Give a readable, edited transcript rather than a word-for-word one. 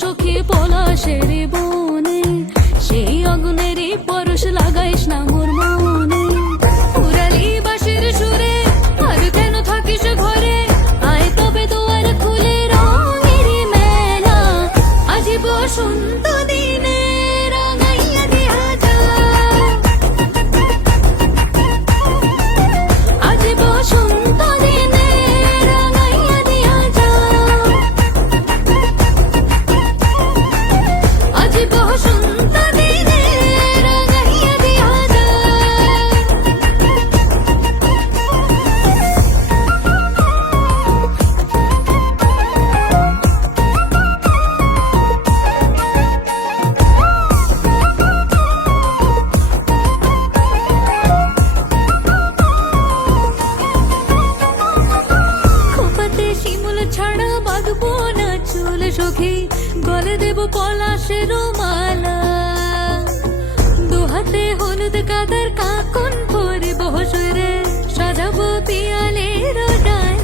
সখী পলাশের বনে, সেই অগ্নেরই পরশ লাগাইস না মোর মনে। পুরালি বাঁশির সুরে আর কেন থাকিস ঘরে, আয় তবে দুয়ার খুলে রঙেরই মেলা। আজি বসন্ত দিনে রাঙাইয়া দিয়া যা, আজি বসন্ত দিনে রাঙাইয়া দিয়া যা, আজি বসন্ত দিনে রাঙাইয়া দিয়া যা। খোপাতে শিমুল ছাড়া বাঁধবো না চুল সখী, গলে দেব পলাশের মালা। দুহাতে হলুদ কাদার কাকন পরিব সুরে, সাজাবো পিয়ালের ডালা।